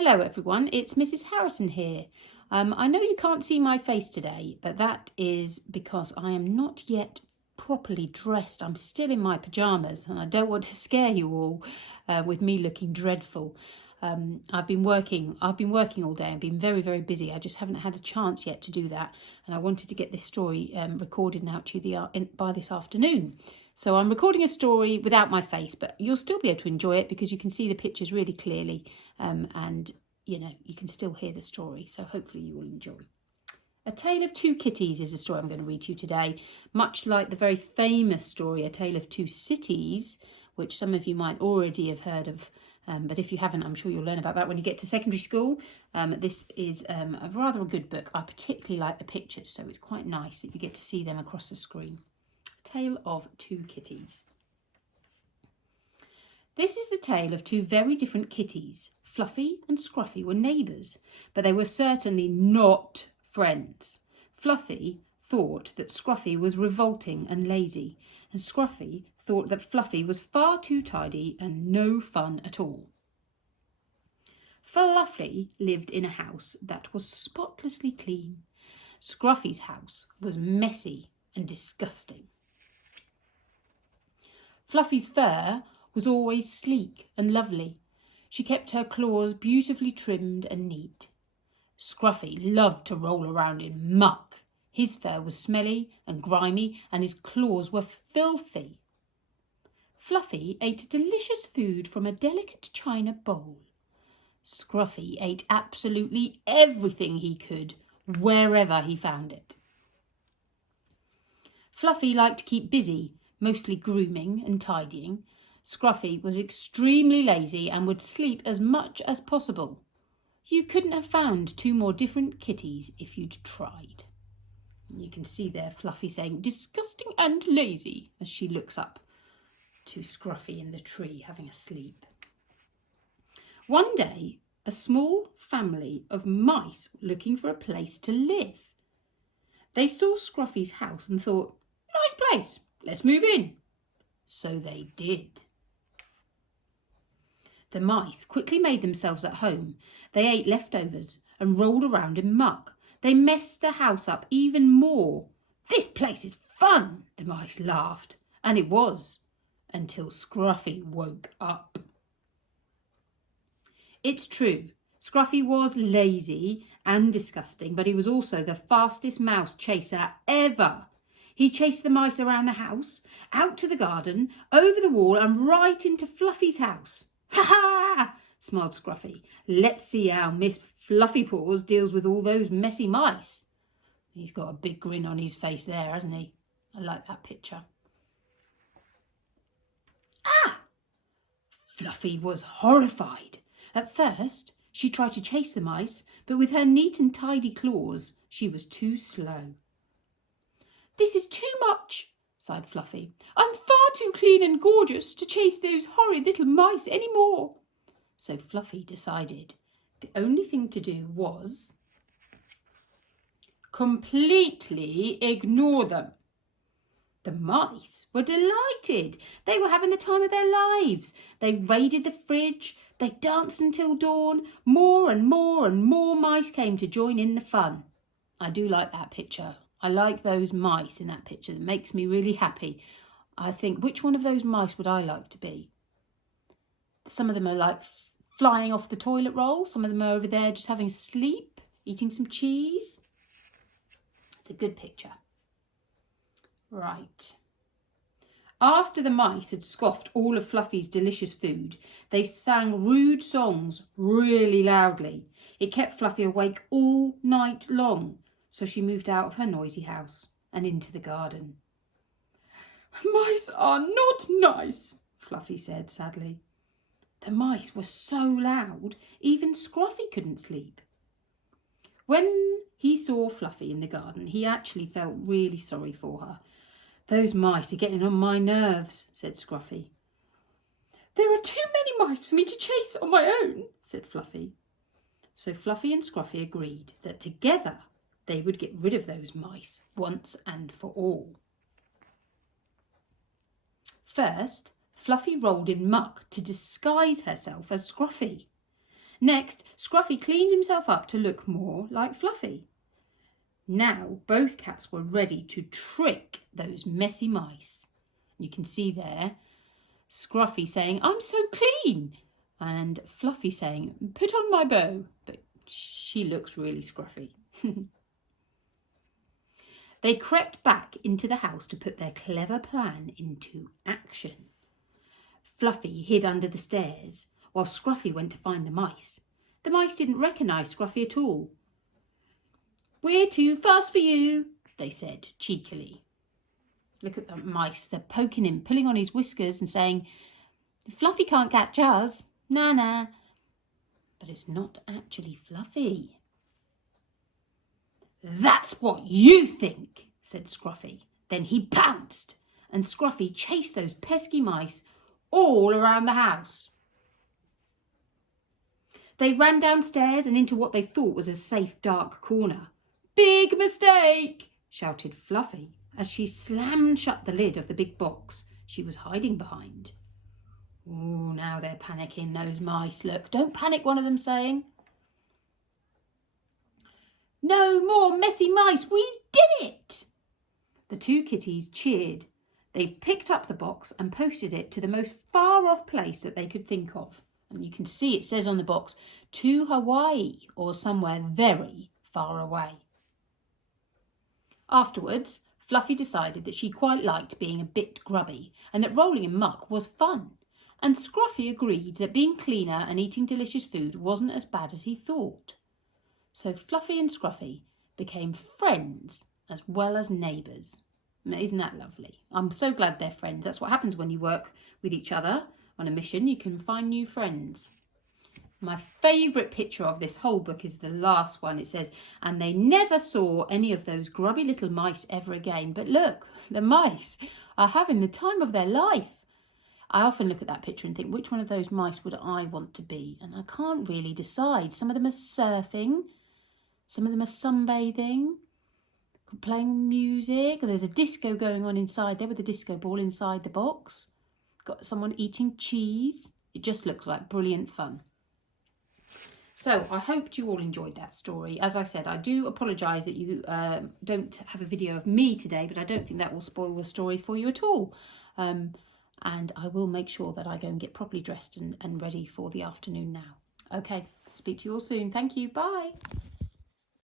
Hello everyone, it's Mrs. Harrison here. I know you can't see my face today, but that is because I am not yet properly dressed. I'm still in my pyjamas and I don't want to scare you all with me looking dreadful. I've been working all day and been very, very busy. I just haven't had a chance yet to do that, and I wanted to get this story recorded and out to you by this afternoon. So I'm recording a story without my face, but you'll still be able to enjoy it because you can see the pictures really clearly, and you can still hear the story. So hopefully you will enjoy. A Tale of Two Kitties is the story I'm going to read to you today, much like the very famous story A Tale of Two Cities, which some of you might already have heard of. But if you haven't, I'm sure you'll learn about that when you get to secondary school. This is a rather good book. I particularly like the pictures, so it's quite nice that you get to see them across the screen. Tale of Two Kitties. This is the tale of two very different kitties. Fluffy and Scruffy were neighbours, but they were certainly not friends. Fluffy thought that Scruffy was revolting and lazy, and Scruffy thought that Fluffy was far too tidy and no fun at all. Fluffy lived in a house that was spotlessly clean. Scruffy's house was messy and disgusting. Fluffy's fur was always sleek and lovely. She kept her claws beautifully trimmed and neat. Scruffy loved to roll around in muck. His fur was smelly and grimy, and his claws were filthy. Fluffy ate delicious food from a delicate china bowl. Scruffy ate absolutely everything he could, wherever he found it. Fluffy liked to keep busy, mostly grooming and tidying. Scruffy was extremely lazy and would sleep as much as possible. You couldn't have found two more different kitties if you'd tried. You can see there Fluffy saying, "Disgusting and lazy," as she looks up to Scruffy in the tree having a sleep. One day, a small family of mice looking for a place to live. They saw Scruffy's house and thought, "Nice place, let's move in." So they did. The mice quickly made themselves at home. They ate leftovers and rolled around in muck. They messed the house up even more. "This place is fun," the mice laughed. And it was, until Scruffy woke up. It's true, Scruffy was lazy and disgusting, but he was also the fastest mouse chaser ever. He chased the mice around the house, out to the garden, over the wall, and right into Fluffy's house. "Ha ha!" smiled Scruffy. "Let's see how Miss Fluffy Paws deals with all those messy mice." He's got a big grin on his face there, hasn't he? I like that picture. Ah! Fluffy was horrified. At first, she tried to chase the mice, but with her neat and tidy claws, she was too slow. "This is too much," sighed Fluffy. "I'm far too clean and gorgeous to chase those horrid little mice any more." So Fluffy decided the only thing to do was completely ignore them. The mice were delighted. They were having the time of their lives. They raided the fridge. They danced until dawn. More and more and more mice came to join in the fun. I do like that picture. I like those mice in that picture. That makes me really happy. I think, which one of those mice would I like to be? Some of them are like flying off the toilet roll. Some of them are over there just having a sleep, eating some cheese. It's a good picture. Right. After the mice had scoffed all of Fluffy's delicious food, they sang rude songs really loudly. It kept Fluffy awake all night long. So she moved out of her noisy house and into the garden. "Mice are not nice," Fluffy said sadly. The mice were so loud, even Scruffy couldn't sleep. When he saw Fluffy in the garden, he actually felt really sorry for her. "Those mice are getting on my nerves," said Scruffy. "There are too many mice for me to chase on my own," said Fluffy. So Fluffy and Scruffy agreed that together they would get rid of those mice once and for all. First, Fluffy rolled in muck to disguise herself as Scruffy. Next, Scruffy cleaned himself up to look more like Fluffy. Now both cats were ready to trick those messy mice. You can see there Scruffy saying, "I'm so clean," and Fluffy saying, "Put on my bow," but she looks really scruffy. They crept back into the house to put their clever plan into action. Fluffy hid under the stairs while Scruffy went to find the mice. The mice didn't recognise Scruffy at all. "We're too fast for you," they said cheekily. Look at the mice. They're poking him, pulling on his whiskers and saying, "Fluffy can't catch us. Nah, nah." But it's not actually Fluffy. "That's what you think," said Scruffy. Then he pounced, and Scruffy chased those pesky mice all around the house. They ran downstairs and into what they thought was a safe, dark corner. "Big mistake," shouted Fluffy as she slammed shut the lid of the big box she was hiding behind. "Oh, now they're panicking, those mice. Look, don't panic," one of them saying. "No more messy mice, we did it!" The two kitties cheered. They picked up the box and posted it to the most far-off place that they could think of. And you can see it says on the box, "To Hawaii," or somewhere very far away. Afterwards, Fluffy decided that she quite liked being a bit grubby and that rolling in muck was fun. And Scruffy agreed that being cleaner and eating delicious food wasn't as bad as he thought. So Fluffy and Scruffy became friends as well as neighbours. Isn't that lovely? I'm so glad they're friends. That's what happens when you work with each other on a mission. You can find new friends. My favourite picture of this whole book is the last one. It says, "And they never saw any of those grubby little mice ever again." But look, the mice are having the time of their life. I often look at that picture and think, which one of those mice would I want to be? And I can't really decide. Some of them are surfing. Some of them are sunbathing, playing music. There's a disco going on inside there with a disco ball inside the box. Got someone eating cheese. It just looks like brilliant fun. So I hoped you all enjoyed that story. As I said, I do apologise that you don't have a video of me today, but I don't think that will spoil the story for you at all. And I will make sure that I go and get properly dressed and ready for the afternoon now. Okay, speak to you all soon. Thank you. Bye.